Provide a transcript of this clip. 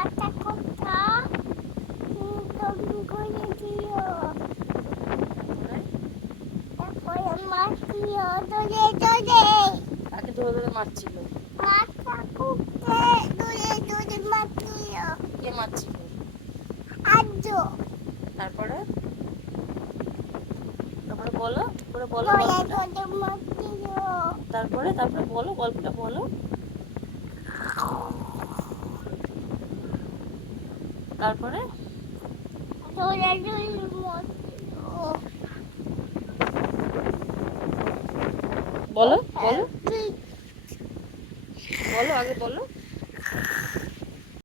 মাথা কোথা তুমি করে দিও তারপরে মাটিও দলে দলে আগে ধরে ধরে মারছিল। মাথা কুটে দলে দলে মাটিও কে মারছিল? আজো তারপরে তারপরে বলো, তারপরে বলো দলে গল্পটা। দলে মাটিও তারপরে তারপরে বলো গল্পটা বলো। তারপরে দলে দলে মাটিও বলো বলো বলো আগে বলো।